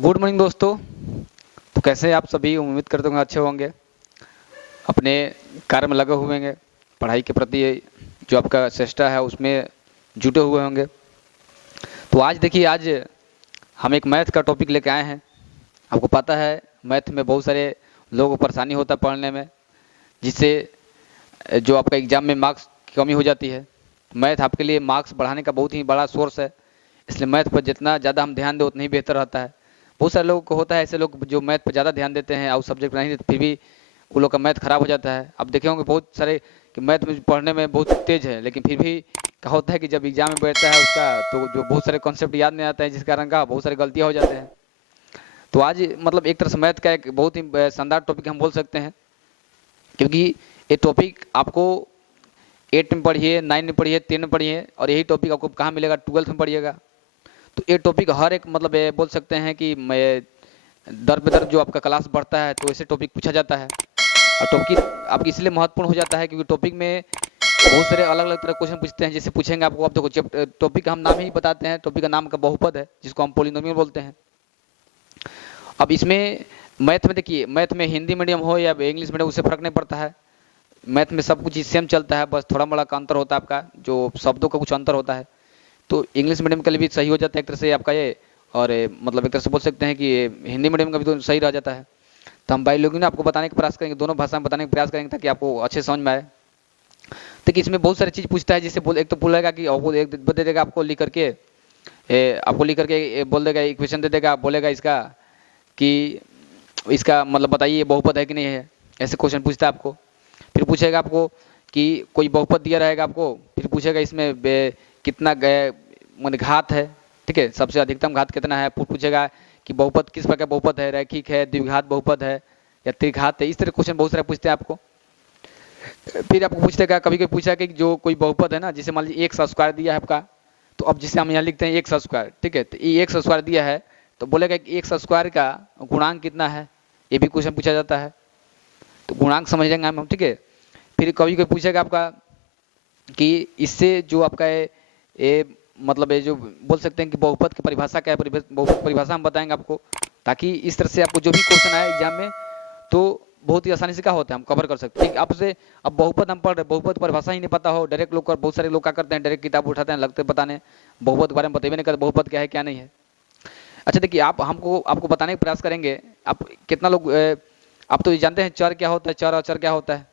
तो good morning दोस्तों। तो कैसे हैं आप सभी? उम्मीद करते होंगे अच्छे होंगे, अपने कार्य में लगे हुए होंगे, पढ़ाई के प्रति जो आपका चेष्टा है उसमें जुटे हुए होंगे। तो आज देखिए, आज हम एक मैथ का टॉपिक लेके आए हैं। आपको पता है मैथ में बहुत सारे लोगों को परेशानी होता है पढ़ने में, जिससे जो आपका एग्जाम में मार्क्स की कमी हो जाती है। मैथ आपके लिए मार्क्स बढ़ाने का बहुत ही बड़ा सोर्स है, इसलिए मैथ पर जितना ज़्यादा हम ध्यान दें उतना ही बेहतर रहता है। बहुत सारे लोगों को होता है, ऐसे लोग जो मैथ पर ज़्यादा ध्यान देते हैं और सब्जेक्ट नहीं देते, फिर भी वो लोग का मैथ खराब हो जाता है। अब देखे होंगे बहुत सारे कि मैथ में पढ़ने में बहुत तेज है, लेकिन फिर भी क्या होता है कि जब एग्जाम में बैठता है उसका तो जो बहुत सारे कॉन्सेप्ट याद नहीं आता है, जिस कारण का बहुत सारी गलतियाँ हो जाते हैं। तो आज मतलब एक तरह से मैथ का एक बहुत ही शानदार टॉपिक हम बोल सकते हैं, क्योंकि ये टॉपिक आपको 8 में पढ़िए, 9 में पढ़िए, 10 में पढ़िए, और यही टॉपिक आपको कहाँ मिलेगा? 12th में पढ़िएगा। तो ये टॉपिक हर एक मतलब ये बोल सकते हैं कि मैं दर पे दर जो आपका क्लास बढ़ता है तो ऐसे टॉपिक पूछा जाता है। और टॉपिक आपकी इसलिए महत्वपूर्ण हो जाता है क्योंकि टॉपिक में बहुत सारे अलग अलग तरह क्वेश्चन पूछते हैं। जैसे पूछेंगे आपको, अब देखो टॉपिक का हम नाम ही बताते हैं, टॉपिक का नाम का बहुपद है जिसको हम पोलिनोमियल बोलते हैं। अब इसमें मैथ में देखिए, मैथ में हिंदी मीडियम हो या इंग्लिश मीडियम उससे फर्क नहीं पड़ता है। मैथ में सब कुछ सेम चलता है, बस थोड़ा मोड़ा का अंतर होता है आपका, जो शब्दों का कुछ अंतर होता है। तो इंग्लिश मीडियम के लिए भी सही हो जाता है एक तरह से आपका ये, और मतलब एक तरह से बोल सकते हैं कि हिंदी मीडियम का भी तो सही रह जाता है। तो हम बायोलॉजी में आपको बताने का प्रयास करेंगे, दोनों भाषा में बताने का प्रयास करेंगे ताकि आपको अच्छे समझ में आए। देखिए इसमें बहुत सारी चीज़ पूछता है, जैसे एक तो बोलेगा कि एक दे देगा आपको लिख करके, आपको लिख करके बोल देगा, इक्वेशन दे देगा, बोलेगा इसका कि इसका मतलब बताइए बहुपद है कि नहीं है, ऐसे क्वेश्चन पूछता है आपको। फिर पूछेगा आपको कि कोई बहुपद दिया रहेगा आपको, फिर पूछेगा इसमें कितना मान घात है, ठीक है, सबसे अधिकतम घात कितना है। पूछेगा कि बहुपद किस प्रकार बहुपद है, रैखिक है, द्विघात बहुपद है या त्रिघात है। इस तरह क्वेश्चन बहुत सारे पूछते हैं आपको। फिर आपको पूछेगा, कभी कभी पूछा कि जो कोई बहुपद है ना, जैसे मान लीजिए x स्क्वायर दिया है आपका, तो अब जिसे हम यहाँ लिखते हैं x स्क्वायर, ठीक है, तो ये x स्क्वायर दिया है तो बोलेगा कि x स्क्वायर का गुणांक कितना है, ये भी क्वेश्चन पूछा जाता है। तो गुणांक समझ लेंगे हम, ठीक है। फिर कभी कोई पूछेगा आपका कि इससे जो आपका ये मतलब ये जो बोल सकते हैं कि बहुपद की परिभाषा क्या है, बहुपद की परिभाषा हम बताएंगे आपको, ताकि इस तरह से आपको जो भी क्वेश्चन आए एग्जाम में तो बहुत ही आसानी से क्या होता है हम कवर कर सकते हैं आपसे। अब बहुपद हम पढ़ रहे, बहुपद परिभाषा ही नहीं पता हो, डायरेक्ट लोग बहुत सारे लोग क्या करते हैं, डायरेक्ट किताब उठाते हैं, लगते बताने, बहुपद के बारे में बताइए नहीं करते बहुपद क्या है क्या नहीं है। अच्छा देखिए, आपको बताने का प्रयास करेंगे। आप कितना लोग आप तो ये जानते हैं चर क्या होता है, चर और अचर क्या होता है,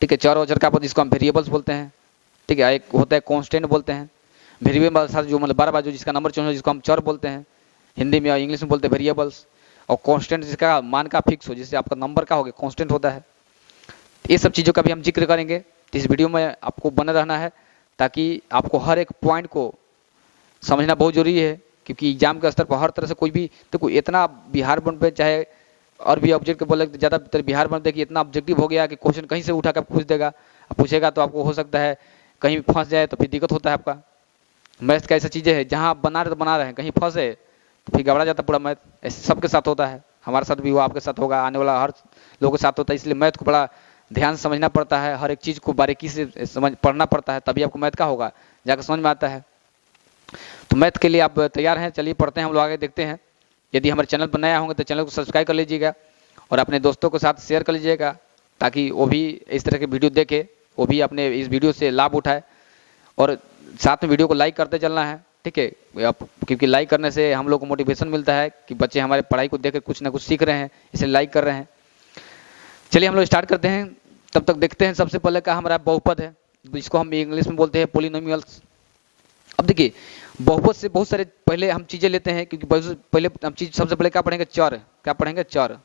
ठीक है। चर और अचर का जिसको हम वेरिएबल्स बोलते हैं, ठीक है। एक होता है कांस्टेंट बोलते हैं, वेरिएबल जो मतलब बार बार जो जिसका नंबर चेंज हो जिसको हम चर बोलते हैं हिंदी में, और इंग्लिश में बोलते हैं वेरिएबल्स। और कांस्टेंट जिसका मान का फिक्स हो, जिससे आपका नंबर का हो गया कांस्टेंट होता है। ये सब चीज़ों का भी हम जिक्र करेंगे। तो इस वीडियो में आपको बने रहना है ताकि आपको हर एक पॉइंट को समझना बहुत जरूरी है, क्योंकि एग्जाम के स्तर पर हर तरह से कोई भी देखो, इतना बिहार बोर्ड पे चाहे और भी ऑब्जेक्ट के बोले ज़्यादातर बिहार बोर्ड देखिए इतना ऑब्जेक्टिव हो गया कि क्वेश्चन कहीं से उठा कर पूछ देगा, पूछेगा तो आपको हो सकता है कहीं फंस जाए तो फिर दिक्कत होता है आपका। मैथ का ऐसा चीज़ें है जहाँ आप बना रहे हैं, कहीं फंसे तो फिर गड़बड़ा जाता पूरा मैथ। ऐसे सबके साथ होता है, हमारे साथ भी हुआ, आपके साथ होगा, आने वाला हर लोगों के साथ होता है। इसलिए मैथ को बड़ा ध्यान से समझना पड़ता है, हर एक चीज़ को बारीकी से पढ़ना पड़ता है, तभी आपको मैथ का होगा जाकर समझ में आता है। तो मैथ के लिए आप तैयार हैं? चलिए पढ़ते हैं, हम लोग आगे देखते हैं। यदि हमारे चैनल पर नया होंगे तो चैनल को सब्सक्राइब कर लीजिएगा और अपने दोस्तों के साथ शेयर कर लीजिएगा, ताकि वो भी इस तरह के वीडियो देखे, वो भी अपने इस वीडियो से लाभ उठाए। और साथ में वीडियो को लाइक करते चलना है, ठीक है, क्योंकि लाइक करने से हम लोग को मोटिवेशन मिलता है कि बच्चे हमारे पढ़ाई को देख कुछ ना कुछ सीख रहे हैं, इसलिए लाइक कर रहे हैं। चलिए हम लोग स्टार्ट करते हैं। तब तक देखते हैं सबसे पहले का हमारा बहुपद है, जिसको हम इंग्लिश में बोलते हैं पोलिनोमियल्स। अब देखिए बहुपद से बहुत सारे पहले हम चीजें लेते हैं, क्योंकि पहले हम चीज सबसे पहले क्या पढ़ेंगे? चर। क्या पढ़ेंगे? चर,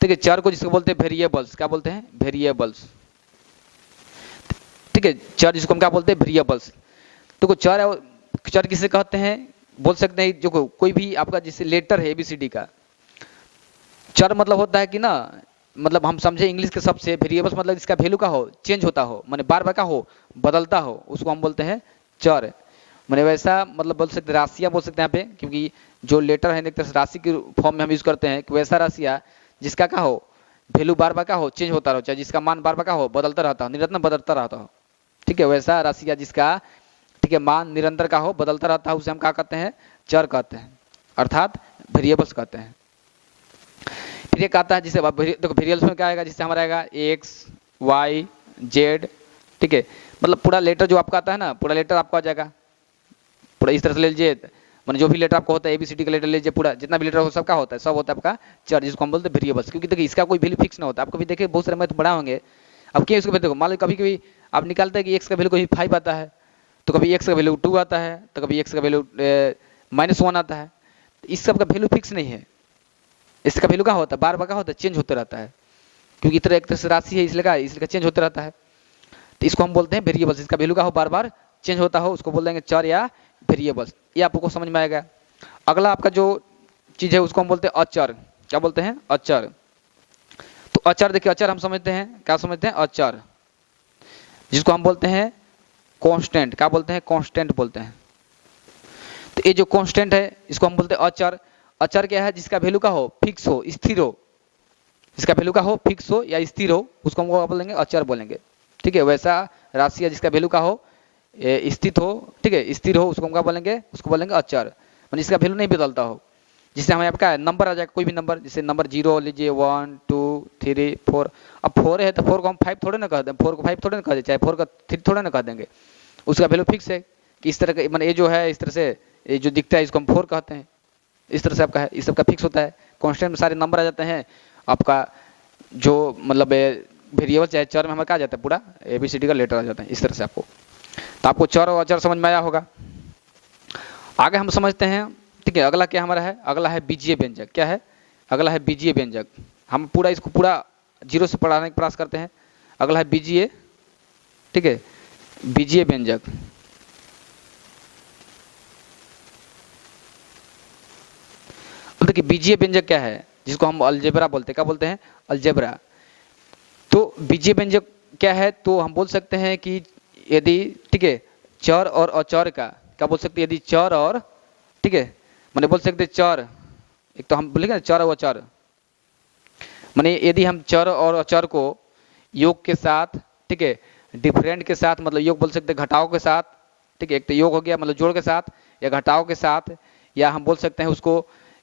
ठीक है। चर को जिसको बोलते हैं वेरिएबल्स, क्या बोलते हैं? वेरिएबल्स, ठीक है। चर जिसको हम क्या बोलते हैं? वेरिएबल्स। तो चर किसे कहते हैं? बोल सकते हैं जो कोई भी आपका जैसे लेटर है ABCD का, चर मतलब होता है कि ना, मतलब हम समझे इंग्लिश के सबसे, वेरिएबल्स मतलब इसका वैल्यू का हो, चेंज होता हो, माने बार बार का हो, बदलता हो, उसको हम बोलते हैं चर। मैंने वैसा मतलब बोल सकते राशियाँ बोल सकते हैं यहाँ पे, क्योंकि जो लेटर है एक तरह से राशि के फॉर्म में हम यूज करते हैं कि वैसा राशियाँ जिसका क्या हो, वैल्यू बार बार का हो, चेंज होता रहो, चाहे जिसका मान बार बार का हो, बदलता रहता हो, निरंतर बदलता रहता हो, ठीक है। वैसा राशियाँ जिसका, ठीक है, मान निरंतर का हो, बदलता रहता है, उसे हम क्या कहते हैं? चर कहते हैं। अर्थात वेरिएबल्स कहते हैं। फिर एक आता है जिसे देखो वेरिएबल्स में क्या आएगा, जिससे हमारा आएगा एक्स वाई जेड, ठीक है, मतलब पूरा लेटर जो आपका आता है ना, पूरा लेटर आपका आ जाएगा, पूरा इस तरह से ले लीजिए, मैंने जो भी लेटर आपको होता है ABCD का लेटर लीजिए, पूरा जितना भी लेटर हो सबका होता है, सब होता है आपका चर, जिसको हम बोलते हैं वेरिएबल्स। क्योंकि देखिए इसका कोई वैल्यू फिक्स ना होता है। आप कभी देखिए बहुत सारे मैथ बड़ा होंगे, अब क्या इसको देखो, मान लो कभी कभी आप निकालते हैं कि एक्स का वैल्यू कभी 5 आता है, तो कभी एक्स का वैल्यू 2 आता है, तो कभी एक्स का वैल्यू -1 आता है। इस सब का वैल्यू फिक्स नहीं है, इसका वैल्यू क्या होता है, बार बार क्या होता है, चेंज होते रहता है, क्योंकि इतना एक तरह से राशि है इसलिए चेंज होते रहता है। तो इसको हम बोलते हैं वेरिएबल्स। इसका वैल्यू का हो बार बार चेंज होता हो, उसको बोल देंगे चर या वेरिएबल्स। ये आपको समझ में आएगा। अगला आपका जो चीज है उसको हम बोलते हैं अचर। क्या बोलते हैं, अचर। तो अचर देखिए, अचर हम समझते हैं, क्या समझते हैं, अचर, जिसको हम बोलते हैं कांस्टेंट। क्या बोलते हैं, कांस्टेंट बोलते हैं। तो ये जो कांस्टेंट है इसको हम बोलते हैं अचर। अचर क्या है, जिसका वैल्यू का हो फिक्स हो, स्थिर हो, जिसका वैल्यू का हो फिक्स हो या स्थिर हो, उसको हम बोलेंगे अचर बोलेंगे, ठीक है। वैसा राशि है जिसका वैल्यू का हो स्थित हो, ठीक है, स्थिर हो, उसको हम क्या बोलेंगे, उसको बोलेंगे अचर, मतलब इसका वैल्यू नहीं बदलता हो। जिससे हमें आपका नंबर आ जाएगा, कोई भी नंबर, जैसे नंबर 0 लीजिए, 1 2 3 4। अब 4 है तो 4 को हम 5 थोड़े ना कह दें, 4 को 5 थोड़े ना कह दें, चाहे 4 का 3 थोड़े ना कह देंगे, उसका वैल्यू फिक्स है कि इस तरह का, मतलब ये जो है इस तरह से ये जो दिखता है इसको हम 4 कहते हैं, इस तरह से आपका है, इस सबका फिक्स होता है। कांस्टेंट में सारे नंबर आ जाते हैं आपका, जो मतलब वेरिएबल चाहे चर में हमें क्या आ जाता है, पूरा ABCD का लेटर आ जाता है, इस तरह से आपको। तो आपको चर और अचर समझ में आया होगा। आगे हम समझते हैं, ठीक है। अगला क्या हमारा है, अगला है बीजीय व्यंजक। क्या है, अगला है बीजीय व्यंजक। हम पूरा इसको पूरा 0 से पढ़ाने का प्रयास करते हैं। अगला है बीजीय, ठीक है, बीजीय व्यंजक। अब देखिए बीजीय व्यंजक क्या है, जिसको हम अलजेब्रा बोलते हैं। क्या बोलते हैं, अलजेब्रा। तो बीजीय व्यंजक क्या है, तो हम बोल सकते हैं कि यदि, ठीक है, चर और अचर का, क्या बोल सकते हैं, यदि चर और, ठीक है, मैंने बोल सकते हैं चर, एक तो हम बोलेंगे ना चर और अचर, माने यदि हम चर और अचर को योग के साथ, ठीक है, डिफरेंट के साथ, मतलब योग बोल सकते हैं घटाव के साथ, ठीक है, एक तो योग हो गया मतलब जोड़ के साथ, या घटाव के साथ, या हम बोल सकते हैं उसको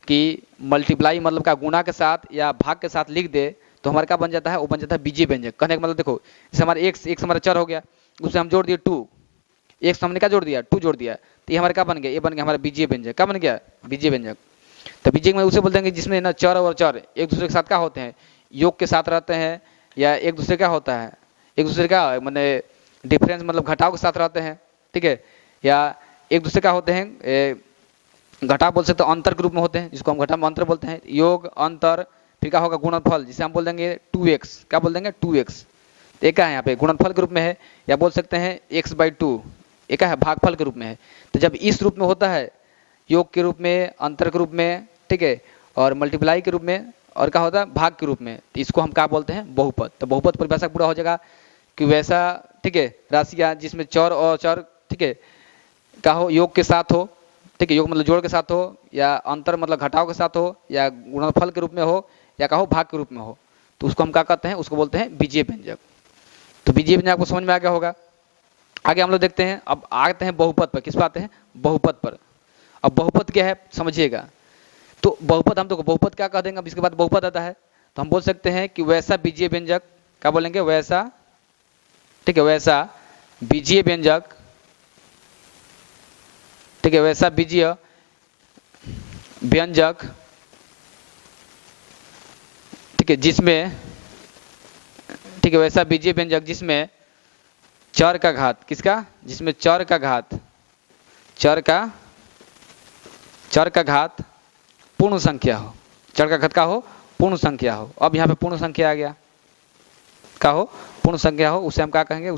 कि मल्टीप्लाई मतलब का गुणा के साथ या भाग के साथ लिख दे, तो हमारा क्या बन जाता है, वो बन जाता है बीजीय व्यंजक। कहने का मतलब देखो, जैसे हमारे एक हमारा चर हो गया, उससे हम जोड़ दिए 2, एक से हमने क्या जोड़ दिया, 2 जोड़ दिया, तो ये हमारा क्या बन गया, ये बन गया हमारा बीजीय व्यंजक। क्या बन गया, बीजीय व्यंजक। तो बीजीय में उसे बोल देंगे जिसमें ना चर और चर एक दूसरे के साथ क्या होते हैं, योग के साथ रहते हैं, या एक दूसरे क्या होता है, एक दूसरे का मैंने डिफरेंस मतलब घटाव के साथ रहते हैं, ठीक है, या एक दूसरे का होते हैं घटाव बोल सकते हैं, अंतर के रूप में होते हैं, जिसको हम घटाव अंतर बोलते हैं, योग अंतर, फिर क्या होगा गुणनफल, जिसे हम बोल देंगे 2x। क्या बोल देंगे, 2x। एक क्या है यहाँ पे गुणनफल के रूप में है, या बोल सकते हैं x/2, एक है भागफल के रूप में है। तो जब इस रूप में होता है, योग के रूप में, अंतर के रूप में, ठीक है, और मल्टीप्लाई के रूप में, और क्या होता है भाग के रूप में, तो इसको हम क्या बोलते हैं, बहुपद। तो बहुपद परिभाषा पूरा हो जाएगा कि वैसा, ठीक है, राशियाँ जिसमें चर और चर, ठीक है, क्या हो, योग के साथ हो, ठीक है, योग मतलब जोड़ के साथ हो, या अंतर मतलब घटाव के साथ हो, या गुणनफल के रूप में हो, या कहो भाग के रूप में हो, तो उसको हम क्या कहते हैं, उसको बोलते हैं बीजीय व्यंजक। तो बीजीय व्यंजक आपको समझ में आ गया होगा। आगे हम लोग देखते हैं, अब आते हैं बहुपद पर। किस पर आते हैं, बहुपद पर। अब बहुपद क्या है समझिएगा। तो बहुपद हम तो बहुपद क्या कह देंगे, अब इसके बाद बहुपद आता है, तो हम बोल सकते हैं कि वैसा बीजीय व्यंजक, क्या बोलेंगे, वैसा, ठीक है, वैसा बीजीय व्यंजक, ठीक है, वैसा बीजीय व्यंजक, ठीक है, जिसमें, ठीक है, वैसा बीजीय व्यंजक जिसमें चर का घात, किसका, जिसमें चर का घात, चर का घात पूर्ण संख्या हो, चर का घात का हो, पूर्ण संख्या हो। अब यहाँ पे पूर्ण संख्या आ गया, क्या हो, पूर्ण संख्या हो, उसे हम क्या कहेंगे,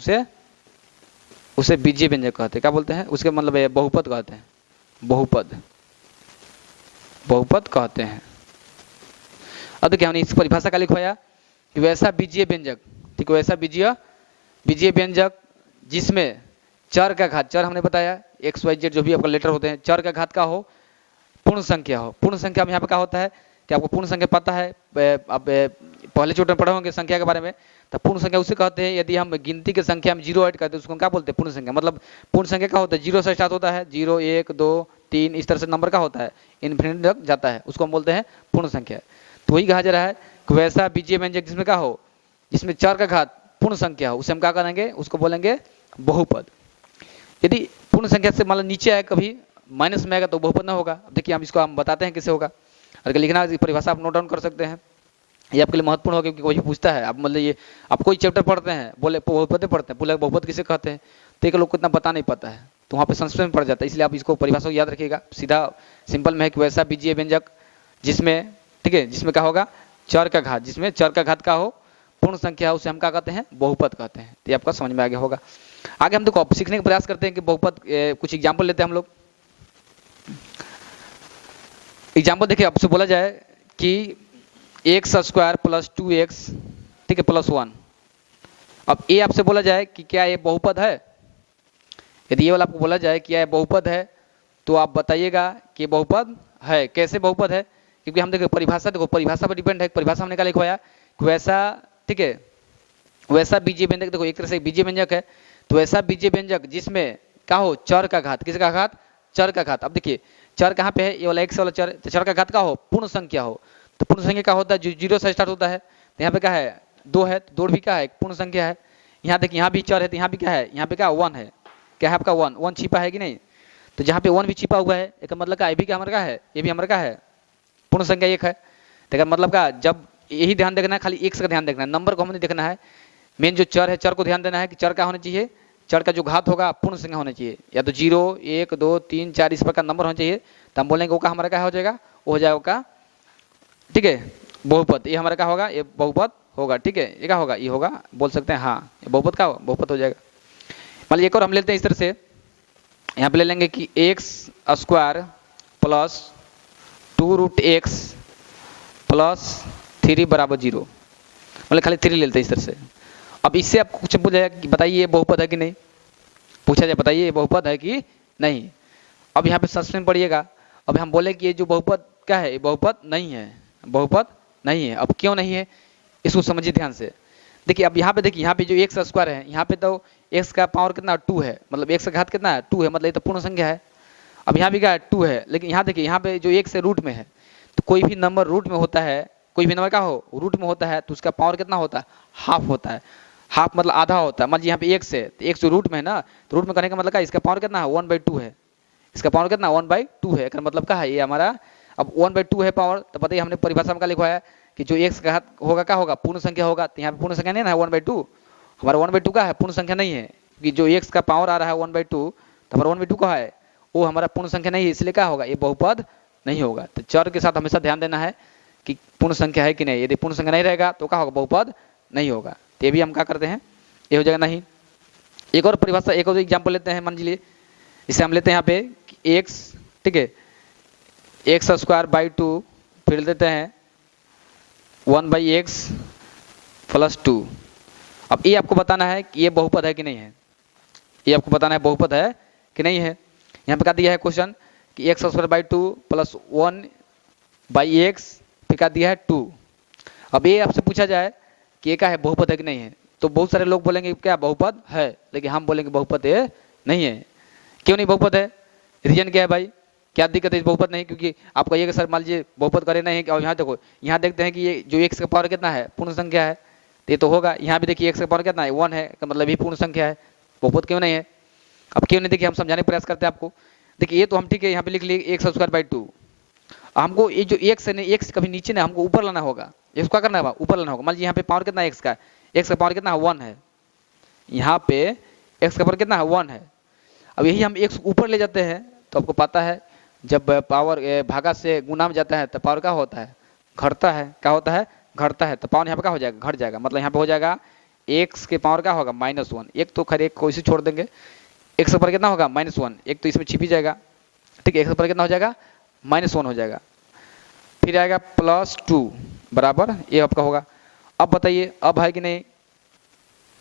उसे बीजीय व्यंजक कहते हैं। क्या बोलते हैं, उसके मतलब बहुपद कहते हैं, बहुपद कहते हैं। अब देखिए हमने इस परिभाषा का लिखवाया कि वैसा बीजीय व्यंजक, ठीक है, वैसा बीजीय व्यंजक जिसमें चर का घात, चर हमने बताया XYZ जो भी आपका लेटर होते हैं, चर का घात का हो, पूर्ण संख्या हो। पूर्ण संख्या में यहाँ पे क्या होता है कि आपको पूर्ण संख्या पता है, अब पहले चैप्टर में पढ़े होंगे संख्या के बारे में। तो पूर्ण संख्या उसे कहते हैं यदि हम गिनती की संख्या में जीरो ऐड करते हैं उसको हम क्या बोलते हैं, पूर्ण संख्या। मतलब पूर्ण संख्या क्या होता है, जीरो से स्टार्ट होता है, 0 1 2 3 इस तरह से नंबर का होता है, इन्फिनिटी तक जाता है, उसको हम बोलते हैं पूर्ण संख्या। तो वही कहा जा रहा है कि वैसा बीजीय व्यंजक जिसमें क्या हो, जिसमें 4 का घात पूर्ण संख्या हो, उसे हम क्या करेंगे, उसको बोलेंगे बहुपद। यदि पूर्ण संख्या से मान लो नीचे आए, कभी माइनस में आएगा तो बहुपद ना होगा। अब देखिए हम इसको हम बताते हैं कैसे होगा। अगर लिखना परिभाषा आप नोट डाउन कर सकते हैं, ये आपके लिए महत्वपूर्ण होगा क्योंकि कोई पूछता है। आप मतलब ये आप कोई चैप्टर पढ़ते हैं, बोले बहुपद पढ़ते हैं, बोले बहुपद किसे कहते हैं, तो एक लोग को इतना पता नहीं पता है, तो वहाँ पे संस्कृत में पड़ जाता है। इसलिए आप इसको परिभाषा याद रखिएगा। सीधा सिंपल में है कि वैसा बीजीय व्यंजक जिसमें, ठीक है, जिसमें क्या होगा 4 का घात, जिसमें 4 का घात का हो, पूर्ण संख्या, उसे हम क्या कहते हैं, बहुपद कहते हैं। तो ये आपका समझ में आ गया होगा। आगे हम देखो सीखने का प्रयास करते हैं कि बहुपद, कुछ एग्जाम्पल लेते हैं हम लोग। एग्जाम्पल देखिए, आपसे बोला जाए कि एक्स स्क्वायर प्लस 2x, ठीक है, प्लस 1। अब ये आपसे बोला जाए कि क्या ये बहुपद है। यदि ये वाला आपको बोला जाए कि यह बहुपद है, तो आप बताइएगा कि बहुपद है। कैसे बहुपद है, क्योंकि हम देखो परिभाषा, देखो परिभाषा पर डिपेंड है। परिभाषा हमने क्या लिखवाया कि वैसा, ठीक है, वैसा बीजीय व्यंजक, देखो एक तरह से बीजीय व्यंजक है, तो वैसा बीजीय व्यंजक जिसमें क्या हो 4 का घात, किसका घात, 4 का घात। अब देखिए 4 कहाँ पे है, ये वाला x वाला 4, तो 4 का घात का हो, पूर्ण संख्या हो। तो पूर्ण संख्या क्या होता है, जो 0 से स्टार्ट होता है। तो यहाँ पे क्या है 2 है, तो 2 भी क्या है, पूर्ण संख्या है। यहाँ देखिए यहाँ भी 4 है, तो यहाँ भी क्या है, यहाँ पे क्या 1 है, क्या है आपका 1 छिपा है कि नहीं। तो जहाँ पे 1 भी छिपा हुआ है, एक मतलब का ये भी क्या हमारा का है, ये भी हमारा का है, पूर्ण संख्या 1 है। तो मतलब का जब यही ध्यान देखना है, खाली x का ध्यान देखना है, नंबर को हमें देखना है। मेन जो 4 है, 4 को ध्यान देना है कि 4 क्या होना चाहिए, 4 का जो घात होगा पूर्ण संख्या होना चाहिए, या तो 0 1 2 3 4 इस प्रकार नंबर होना चाहिए। तो हम बोलेंगे वो का हमारा क्या हो जाएगा, वो हो जाएगा का, ठीक है, बहुपद। ये हमारा क्या होगा, ये बहुपद होगा, ठीक है। ये क्या होगा, ये होगा, बोल सकते हैं हाँ, ये बहुपद का बहुपद हो जाएगा। मान लीजिए एक और हम लेते हैं इस तरह से, यहाँ पे ले लेंगे कि x square plus 2√x plus 3 बराबर 0, मतलब खाली 3 लेते हैं इस तरह से। अब इससे आपको कुछ पूछा जाए कि बताइए ये बहुपद है कि नहीं, पूछा जाए बताइए ये बहुपद है कि नहीं। अब यहाँ पे संस्कृत में पढ़िएगा। अब हम बोले कि ये जो बहुपद क्या है, ये बहुपद नहीं है, बहुपद नहीं है। अब क्यों नहीं है, इसको समझिए ध्यान से। देखिए अब यहाँ पे देखिए, यहाँ पे जो एक्स स्क्वायर है, यहाँ पे तो एक्स का पावर कितना 2 है, मतलब एक्स का घात कितना है 2 है, मतलब ये तो पूर्ण संख्या है। अब यहाँ भी क्या है 2 है, लेकिन यहाँ देखिए यहाँ पे जो एक्स है रूट में है, तो कोई भी नंबर रूट में होता है, कोई भी नंबर क्या हो रूट में होता है, तो उसका पावर कितना होता है, हाफ होता है। हाफ मतलब आधा होता है। मान लीजिए यहाँ पे एक्स है, तो एक्स जो रूट में है ना, तो रूट में करने का मतलब क्या, इसका पावर कितना है 1/2 है, इसका पावर कितना 1/2 है, मतलब क्या है ये हमारा। अब 1/2 है पावर, तो बताइए हमने परिभाषा में क्या लिखवाया कि जो एक्स का घात होगा क्या होगा, पूर्ण संख्या होगा। तो यहाँ पे पूर्ण संख्या नहीं ना है 1/2, हमारा 1/2 का है, पूर्ण संख्या नहीं है, क्योंकि जो एक्स का पावर आ रहा है 1/2, तो हमारा 1/2 का है, वो हमारा पूर्ण संख्या नहीं है, इसलिए क्या होगा, ये बहुपद नहीं होगा। तो 4 के साथ हमेशा ध्यान देना है कि पूर्ण संख्या है कि नहीं। यदि पूर्ण संख्या नहीं रहेगा तो क्या होगा, बहुपद नहीं होगा। तो ये भी हम क्या करते हैं, ये हो जाएगा नहीं। एक और परिभाषा, एक और एग्जाम्पल लेते हैं। मान लीजिए इसे हम लेते हैं यहाँ पे एक्स, ठीक है, एक्स स्क्वायर बाई 2, फिर देते हैं 1/x प्लस 2। अब ये आपको बताना है कि ये बहुपद है कि नहीं है, ये आपको बताना है बहुपद है कि नहीं है। यहाँ पे क्या दिया है क्वेश्चन कि x square by 2 plus 1/x, फिर क्या दिया है 2। अब ये आपसे पूछा जाए कि ये क्या है, बहुपद है कि नहीं है, तो बहुत सारे लोग बोलेंगे क्या बहुपद है, लेकिन हम बोलेंगे बहुपद है नहीं है। क्यों नहीं बहुपद है, रीजन क्या है भाई, क्या दिक्कत है इस बहुपद नहीं, क्योंकि आप कहिएगा सर मान लीजिए बहुपद करे नहीं है। और यहाँ देखो, यहाँ देखते हैं कि ये जो एक्स का पावर कितना है, पूर्ण संख्या है, तो ये तो होगा। यहाँ भी देखिए एक्स का पावर कितना है 1 है, का मतलब ये पूर्ण संख्या है, बहुपद क्यों नहीं है। अब क्यों नहीं, देखिए हम समझाने का प्रयास करते हैं आपको। देखिए ये तो हम ठीक है यहाँ पे लिख लिए एक्स स्क्वायर बाई 2। हमको ये जो एक्स है, एक्स कभी नीचे ना, हमको ऊपर लाना होगा। इसको क्या करना है, ऊपर लाना होगा। मान लीजिए यहाँ पे पावर कितना है एक्स का, एक्स का पावर कितना है 1 है, यहाँ पे एक्स का पावर कितना है 1 है। अब यही हम एक्स ऊपर ले जाते हैं, तो आपको पता है जब पावर भागा से गुना में जाता है तो पावर क्या होता है, घटता है। क्या होता है, घटता है। तो पावर यहाँ पे क्या हो जाएगा, घट जाएगा। मतलब यहाँ पे हो जाएगा एक्स के पावर क्या होगा -1। एक तो खैर एक को इसे छोड़ देंगे, एक्स का पावर कितना होगा -1, एक तो इसमें छिप ही जाएगा, ठीक है। एक्स का पावर कितना हो जाएगा -1 हो जाएगा, फिर आएगा +2 बराबर ये आपका होगा। अब बताइए अब है कि नहीं,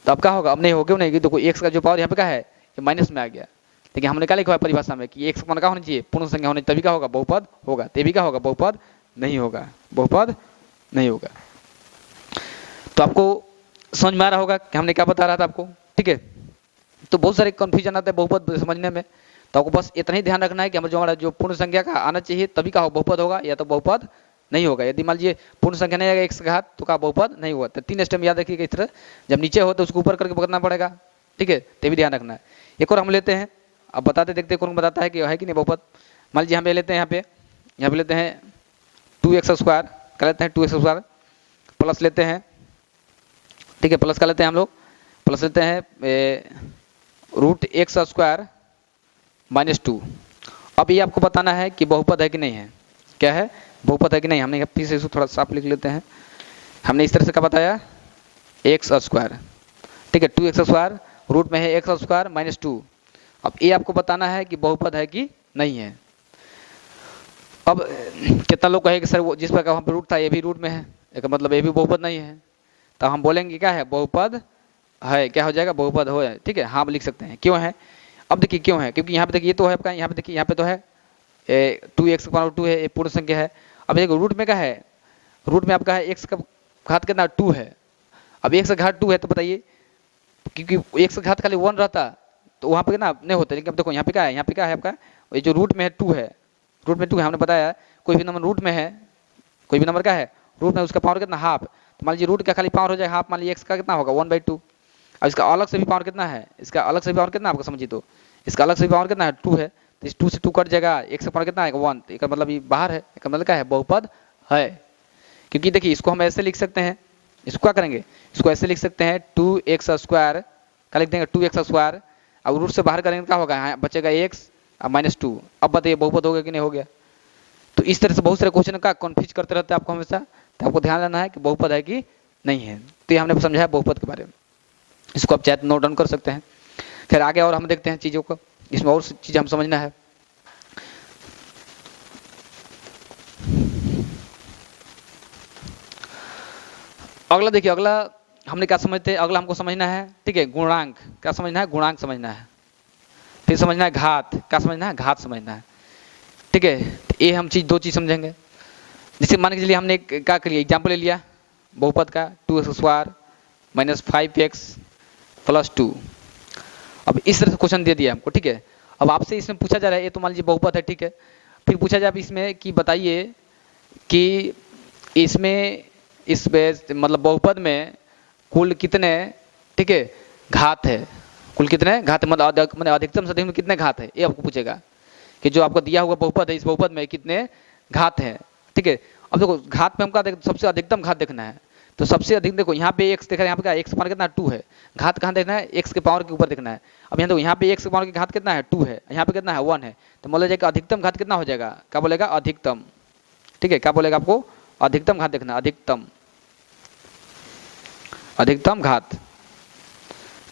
तो अब क्या होगा, अब नहीं हो, क्यों नहीं, कि देखो एक्स का जो पावर यहाँ पे क्या है, ये माइनस में आ गया। देखिए हमने क्या लिखा है परिभाषा में कि एक्स का मान क्या होना चाहिए, पूर्ण संख्या होनी, तभी क्या होगा बहुपद होगा, तभी क्या होगा बहुपद नहीं होगा, बहुपद नहीं होगा। तो आपको समझ में आ रहा होगा कि हमने क्या बता रहा था आपको, ठीक है। तो बहुत सारे कंफ्यूजन आता है बहुपद समझने में, तो आपको बस इतना ही ध्यान रखना है कि हमारा जो पूर्ण संख्या का आना चाहिए तभी का बहुपद होगा, या तो बहुपद नहीं होगा। यदि मान लीजिए पूर्ण संख्या नहीं आएगा x का घात तो का बहुपद नहीं होगा। तो 3 स्टेप याद रखिएगा इस तरह, जब नीचे हो तो उसको ऊपर करके पकड़ना पड़ेगा, ठीक है, तो भी ध्यान रखना है। एक और हम लेते हैं, अब बताते देखते कौन बताता है कि है कि नहीं बहुपद। मान लीजिए हम लेते हैं यहाँ पे लेते हैं 2x स्क्वायर, कर लेते हैं 2x स्क्वायर प्लस लेते हैं, ठीक है, प्लस कर लेते हैं हम लोग, प्लस लेते हैं रूट x स्क्वायर माइनस 2। अब ये आपको बताना है कि बहुपद है कि नहीं है, क्या है, बहुपद है कि नहीं। हमने फिर से इसको थोड़ा साफ लिख लेते हैं। हमने इस तरह से क्या बताया, एक्स स्क्वायर, ठीक है, 2x स्क्वायर रूट में है एक्स स्क्वायर माइनस 2। अब ये आपको बताना है कि बहुपद है कि नहीं है। अब कितना लोग कहे कि सर वो जिस पर वहाँ पर रूट था ये भी रूट में है, एक मतलब ये भी बहुपद नहीं है, तो हम बोलेंगे क्या है, बहुपद है, क्या हो जाएगा, बहुपद हो जाए, ठीक है, हाँ लिख सकते हैं। क्यों है, अब देखिए क्यों है, क्योंकि यहाँ पे देखिए ये तो है आपका, यहाँ पे देखिए यहाँ पे तो है 2x पावर 2 है, ये पूर्ण संख्या है। अब देखो रूट में क्या है, रूट में आपका है x का घात कितना 2 है। अब x का घात 2 है तो बताइए, क्योंकि x का घात खाली 1 रहता तो वहाँ पे ना नहीं होता, लेकिन अब देखो यहाँ पे क्या है, यहाँ पे क्या है आपका, ये जो रूट में है 2 है, रूट में 2 है, हमने बताया कोई भी नंबर रूट में है, कोई भी नंबर क्या है रूट में, उसका पावर कितना हाफ। तो मान लीजिए रूट का खाली पावर हो जाए हाफ, मान लीजिए x का कितना होगा 1/2। अब इसका अलग से भी पावर कितना है, इसका अलग से भी पावर कितना आपको समझिए, तो इसका अलग से भी पावर कितना है 2 है, तो इस 2 से 2 कट जाएगा, x का पावर कितना आएगा 1, तो इसका मतलब ये बाहर है, इसका मतलब क्या है, बहुपद है। क्योंकि देखिए इसको हम ऐसे लिख सकते हैं, इसको क्या करेंगे, इसको ऐसे लिख सकते हैं 2x स्क्वायर, क्या लिख देंगे 2x स्क्वायर, अब रूट से बाहर करेंगे क्या होगा, यहाँ बचेगा x और माइनस 2। अब बताइए बहुपद हो गया कि नहीं हो गया। तो इस तरह से बहुत सारे क्वेश्चन का कन्फ्यूज करते रहते हैं आपको हमेशा, तो आपको ध्यान रखना है कि बहुपद है कि नहीं है। तो ये हमने समझाया बहुपद के बारे में, इसको आप चाहे नोट डाउन कर सकते हैं। फिर आगे और हम देखते हैं चीज़ों को, इसमें और चीज़ हम समझना है। अगला देखिए, अगला हमने क्या समझते हैं, अगला हमको समझना है, ठीक है, गुणांक, क्या समझना है, गुणांक समझना है। फिर समझना है घात, क्या समझना है, घात समझना है, ठीक है। तो ये हम चीज़ दो चीज़ समझेंगे। जैसे मान के चलिए हमने क्या करिए, एग्जाम्पल ले लिया बहुपद का 2x square minus 5x plus 2। अब इस तरह से क्वेश्चन दे दिया हमको, ठीक है। अब आपसे इसमें पूछा जा रहा है, ये तो मान लीजिए बहुपद है, ठीक है, फिर पूछा जाए इसमें कि बताइए कि इसमें इस मतलब बहुपद में कुल कितने, ठीक है, घात है, कुल कितने घात है, मतलब अधिकतम से अधिकतम कितने घात है, ये आपको पूछेगा कि जो आपको दिया हुआ बहुपद है इस बहुपद में कितने घात है, ठीक है। अब देखो घात में हमका सबसे अधिकतम घात देखना है, तो सबसे अधिक देखो यहाँ पे x देखा है, यहाँ पे क्या x पावर कितना 2 है, घात कहाँ देखना है, x के पावर के ऊपर देखना है। अब यहाँ देखो यहाँ पे x के पावर की घात कितना है 2 है, यहाँ पे कितना है 1 है, तो मान लीजिए अधिकतम घात कितना हो जाएगा, क्या बोलेगा अधिकतम, ठीक है, क्या बोलेगा आपको अधिकतम घात देखना, अधिकतम, अधिकतम घात।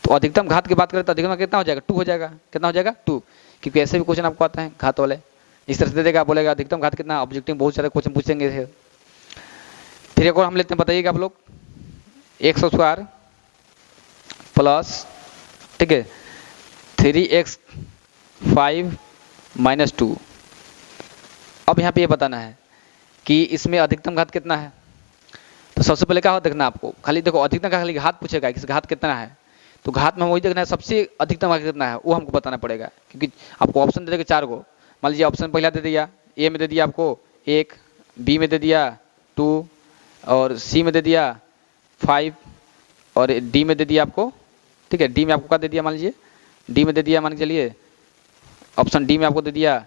तो अधिकतम घात की बात करें तो अधिकतम कितना हो जाएगा 2 हो जाएगा, कितना हो जाएगा 2, क्योंकि ऐसे भी क्वेश्चन आपको आता है घात वाले, इस तरह से दे देगा, बोलेगा अधिकतम घात कितना, ऑब्जेक्टिव बहुत सारे क्वेश्चन पूछेंगे। फिर एक और हम लेते हैं, बताइएगा आप लोग x स्क्वायर प्लस, ठीक है, 3x 5 माइनस 2। अब यहाँ पे ये बताना है कि इसमें अधिकतम घात कितना है। तो सबसे पहले क्या हो देखना आपको, खाली देखो अधिकतम का खाली घात पूछेगा कि घात कितना है, तो घात में हम वही देखना है सबसे अधिकतम घात कितना है वो हमको बताना पड़ेगा, क्योंकि आपको ऑप्शन दे देगा 4 गो। मान लीजिए ऑप्शन पहला दे दिया, ए में दे दिया आपको 1, बी में दे दिया 2, और सी में दे दिया 5, और डी में दे दिया आपको, ठीक है, डी में आपको क्या दे दिया, मान लीजिए डी में दे दिया, मान के चलिए ऑप्शन डी में आपको दे दिया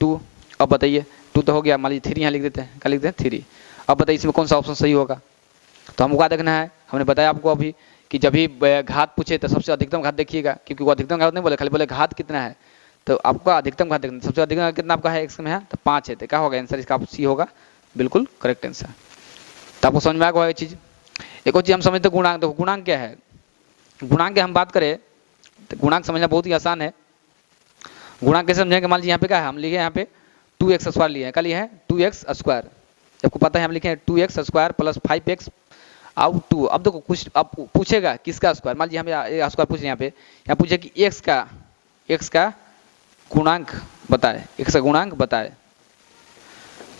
2। अब बताइए 2 तो हो गया, मान लीजिए 3 यहाँ लिख देते हैं, क्या लिख देते हैं 3। अब बताइए इसमें कौन सा ऑप्शन सही होगा। तो हमको क्या देखना है, हमने बताया आपको अभी कि जब भी घात पूछे तो सबसे अधिकतम घात देखिएगा, क्योंकि वो अधिकतम घात नहीं बोले, खाली बोले घात कितना है, तो आपको अधिकतम घात देखना, सबसे अधिकतम कितना आपका है x में है तो 5 है, तो क्या होगा आंसर इसका सी होगा, बिल्कुल करेक्ट आंसर। तो आपको समझ में आ गया ये चीज़। एक और चीज़ हम समझते हैं गुणांक। देखो गुणांक क्या है, गुणांक की हम बात करें तो गुणांक समझना बहुत ही आसान है। गुणांक कैसे समझेंगे, मान लीजिए यहाँ पे क्या है, हम लिखे यहाँ पे 2x स्क्वायर लिए हैं, क्या लिए हैं 2x स्क्वायर, आपको पता है हम लिखे हैं 2x square plus 5x out 2। अब देखो कुछ अब पूछेगा किसका स्क्वायर, मान लीजिए हम स्क्वायर पूछे यहाँ पूछे कि x का गुणांक बताए, x का गुणांक बताए,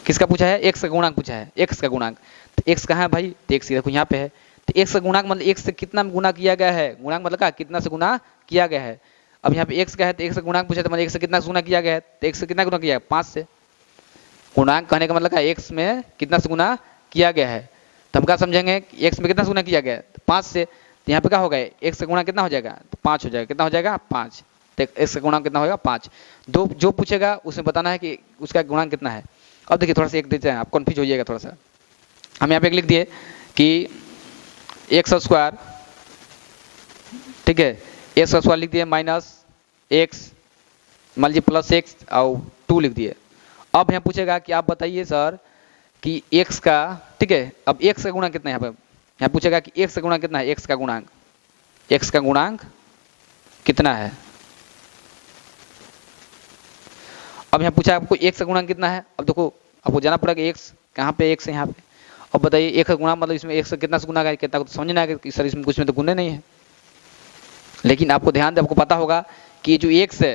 किसका पूछा है, x का गुणांक पूछा है, x का गुणांक। तो x कहाँ है भाई, तो x देखो यहाँ पे है, तो x का गुणांक मतलब x से कितना गुना किया गया है, गुणांक मतलब क्या, कितना से गुना किया गया है। अब यहाँ पे x का है तो x का गुणांक पूछा तो मतलब x से कितना गुना किया गया है, तो x से कितना गुना किया है, 5 से। गुणांक कहने का मतलब क्या, x में कितना से गुना किया गया है, तो हम क्या समझेंगे, x में कितना से गुना किया गया है, 5 से। तो यहाँ पे क्या होगा, x का गुणा कितना हो जाएगा, तो 5 हो जाएगा, कितना हो जाएगा 5। तो x का गुणांक कितना होगा 5। दो जो पूछेगा उसमें बताना है कि उसका गुणांक कितना है। अब देखिए थोड़ा सा एक देते हैं, आप कन्फ्यूज हो जाएगा थोड़ा सा। हम यहाँ पे लिख दिए कि एक्स स्क्वायर, ठीक है, एक्स स्क्वायर लिख दिए माइनस एक्स, मान लीजिए प्लस एक्स और 2 लिख दिए। अब यहाँ पूछेगा कि आप बताइए सर कि x का, ठीक है, अब x का गुणांक कितना है, यहाँ पूछेगा कि x का गुणांक कितना है, x का गुणांक, x का गुणांक कितना है। अब यहाँ पूछा आपको x का गुणांक कितना है। अब देखो आपको जाना पड़ेगा कि x कहाँ पे, x है यहाँ पे। अब बताइए x का गुणांक मतलब इसमें x से कितना से गुना है, कितना को समझना है कि सर इसमें कुछ में तो गुने नहीं है। लेकिन आपको ध्यान दे, आपको पता होगा कि ये जो x है,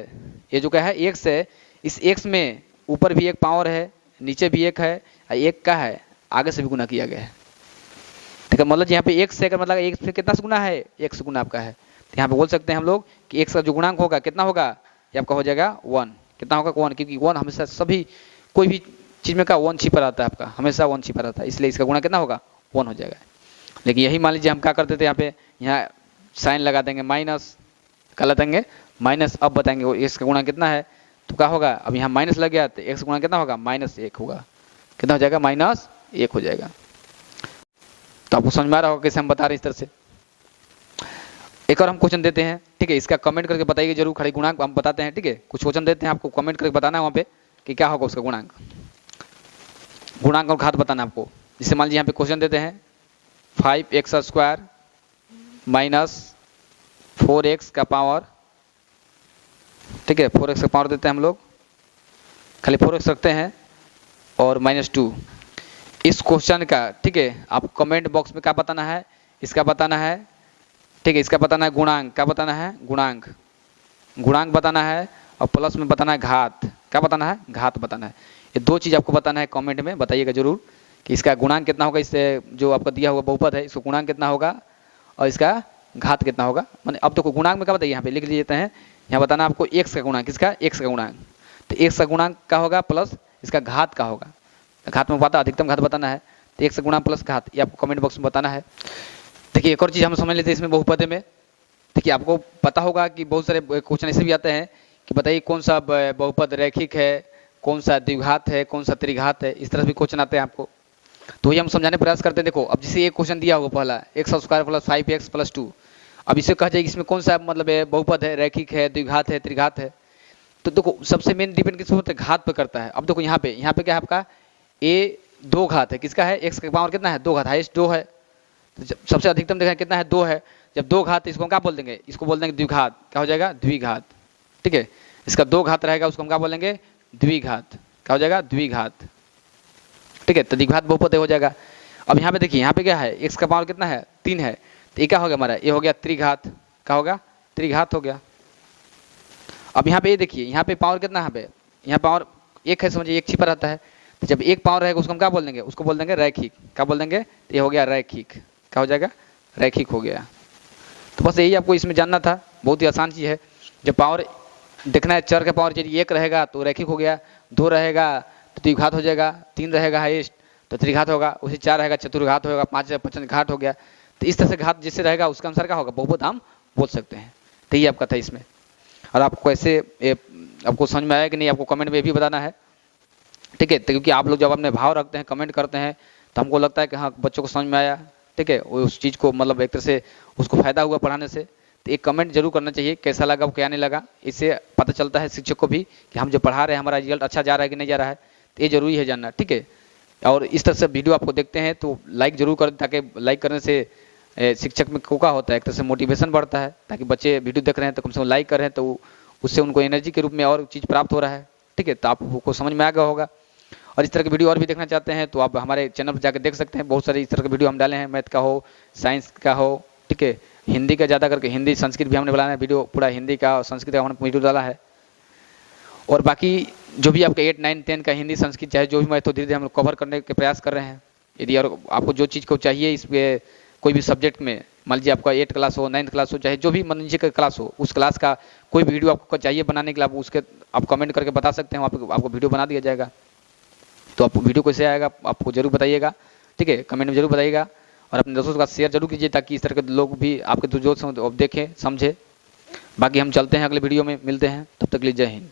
ये जो क्या है x है, इस x में ऊपर भी एक पावर है, नीचे भी एक है, एक का है आगे से भी गुना किया गया है। ठीक है, मतलब यहाँ पे x से मतलब x से कितना से गुना है, x से गुना आपका है। तो यहाँ पे बोल सकते हैं हम लोग कि x का जो गुणांक होगा कितना होगा, ये आपका हो जाएगा 1। कितना होगा 1, क्योंकि 1 हमेशा सभी कोई भी चीज में का 1 छिपा रहता है, आपका हमेशा 1 छिपा रहता है, इसलिए इसका गुणा कितना होगा 1 हो जाएगा। लेकिन यही मान लीजिए हम क्या करते थे, यहाँ साइन लगा देंगे माइनस, क्या लगाएंगे माइनस। अब बताएंगे इसका गुणा कितना है, तो क्या होगा, अब यहाँ माइनस लग गया तो x गुणा कितना होगा -1 होगा, कितना हो जाएगा -1 हो जाएगा। तो आपको समझ में आ रहा होगा कैसे हम बता रहे हैं इस तरह से। एक और हम क्वेश्चन देते हैं, ठीक है, इसका कमेंट करके बताइए जरूर, खड़ी गुणांक हम बताते हैं, ठीक है, कुछ क्वेश्चन देते हैं आपको, कमेंट करके बताना है वहाँ पे कि क्या होगा उसका गुणांक, गुणांक और घात बताना आपको। जिससे मान लीजिए यहाँ पे क्वेश्चन देते हैं 5x² - 4x का पावर, ठीक है, 4x का पावर देते हैं हम लोग, खाली 4x रखते हैं और -2। इस क्वेश्चन का, ठीक है, आप कमेंट बॉक्स में क्या बताना है, इसका बताना है, ठीक है, इसका बताना है गुणांक, क्या बताना है गुणांक, गुणांक बताना है, और प्लस में बताना है घात, क्या बताना है घात बताना है। ये 2 चीज़ आपको बताना है, कमेंट में बताइएगा जरूर कि इसका गुणांक कितना होगा, इससे जो आपका दिया हुआ बहुपद है इसका गुणांक कितना होगा और इसका घात कितना होगा। मैंने अब देखो गुणांक में क्या बताइए, यहाँ पे लिख लेते हैं, यहाँ बताना आपको x का गुणांक, किसका x का गुणांक, तो x का गुणांक का होगा प्लस इसका घात का होगा, घात में पता अधिकतम घात बताना है, तो x का गुणांक प्लस घात, ये आपको कमेंट बॉक्स में बताना है। देखिए एक और चीज़ हम समझ लेते हैं इसमें बहुपद में, देखिए आपको पता होगा कि बहुत सारे क्वेश्चन ऐसे भी आते हैं कि बताइए कौन सा बहुपद रैखिक है, कौन सा द्विघात है, कौन सा त्रिघात है, इस तरह भी क्वेश्चन आते हैं आपको, तो ये हम समझाने प्रयास करते हैं। देखो अब जैसे एक क्वेश्चन दिया होगा पहला x² + 5x + 2, अब इसे कहा जाए इसमें कौन सा मतलब बहुपद है, रैखिक है, द्विघात है, त्रिघात है, तो देखो सबसे मेन डिपेंड किस पर घात पर करता है। अब देखो यहाँ पे क्या है आपका a 2 घात है, किसका है x का पावर कितना है 2 घात, हाईएस्ट 2 है, तो सबसे अधिकतम देखा कितना है 2 है, जब 2 घात इसको हम क्या बोल देंगे, इसको बोल देंगे द्विघात, क्या हो जाएगा द्विघात, ठीक है, इसका 2 घात रहेगा उसको हम क्या बोलेंगे द्विघात, क्या हो जाएगा द्विघात, ठीक है, तो द्विघात बहुपद हो जाएगा। अब यहाँ पे देखिए यहाँ पे क्या है x का पावर कितना है 3 है, तो ये क्या हो गया हमारा, ये हो गया त्रिघात, क्या होगा त्रिघात हो गया। अब यहाँ पे ये देखिए यहाँ पे पावर कितना है, यहाँ पावर 1 है, समझिए 1 छिपा रहता है, तो जब 1 पावर रहेगा उसको हम क्या बोल देंगे, उसको बोल देंगे रैखिक, क्या बोल देंगे, तो ये हो गया रैखिक, क्या हो जाएगा रैखिक हो गया। तो बस यही आपको इसमें जानना था, बहुत ही आसान चीज़ है। जब पावर देखना है चर का पावर यदि 1 रहेगा तो रैखिक हो गया, 2 रहेगा तो द्विघात हो जाएगा, 3 रहेगा हाईएस्ट तो त्रिघात होगा, उसी 4 रहेगा चतुर्घात होगा, 5 पंचघात हो गया। तो इस तरह से घात जिससे रहेगा उसके अनुसार क्या होगा बहुपद हम बोल सकते हैं। तो ये आपका था इसमें, और आपको ऐसे आपको समझ में आया कि नहीं आपको कमेंट में भी बताना है, ठीक है, तो क्योंकि आप लोग जब अपने भाव रखते हैं कमेंट करते हैं तो हमको लगता है कि हाँ बच्चों को समझ में आया, ठीक है, उस चीज़ को मतलब एक तरह से उसको फायदा हुआ पढ़ाने से, तो एक कमेंट जरूर करना चाहिए कैसा लगा क्या नहीं लगा, इससे पता चलता है शिक्षक को भी कि हम जो पढ़ा रहे हैं हमारा रिजल्ट अच्छा जा रहा है कि नहीं जा रहा है, तो ये जरूरी है जानना, ठीक है। और इस तरह से वीडियो आपको देखते हैं तो लाइक जरूर करें, ताकि लाइक करने से शिक्षक में क्या होता है एक तरह से मोटिवेशन बढ़ता है, ताकि बच्चे वीडियो देख रहे हैं तो कम से कम लाइक कर रहे हैं तो उससे उनको एनर्जी के रूप में और चीज़ प्राप्त हो रहा है, ठीक है, तो आपको समझ में आ गया होगा। और इस तरह की वीडियो और भी देखना चाहते हैं तो आप हमारे चैनल पर जाकर देख सकते हैं, बहुत सारे इस तरह के वीडियो हम डाले हैं, मैथ का हो, साइंस का हो, ठीक है, हिंदी का ज़्यादा करके, हिंदी संस्कृत भी हमने बनाया है वीडियो, पूरा हिंदी का और संस्कृत का हमने वीडियो डाला है। और बाकी जो भी आपका 8, 9, 10 का हिंदी संस्कृत चाहे जो भी मैथ तो धीरे धीरे हम लोग कवर करने के प्रयास कर रहे हैं। यदि और आपको जो चीज़ को चाहिए इस कोई भी सब्जेक्ट में, मान लीजिए आपका 8 क्लास हो, 9th क्लास हो, चाहे जो भी मान लीजिए का क्लास हो, उस क्लास का कोई भी वीडियो आपको चाहिए बनाने के लिए, आप उसके आप कमेंट करके बता सकते हैं, आपको वीडियो बना दिया जाएगा। तो आप वीडियो कैसे आएगा आपको जरूर बताइएगा, ठीक है, कमेंट में जरूर बताइएगा। और अपने दोस्तों के साथ शेयर जरूर कीजिए ताकि इस तरह के लोग भी आपके जो दोस्त हों देखें समझे। बाकी हम चलते हैं, अगले वीडियो में मिलते हैं, तब तक के लिए जय हिंद।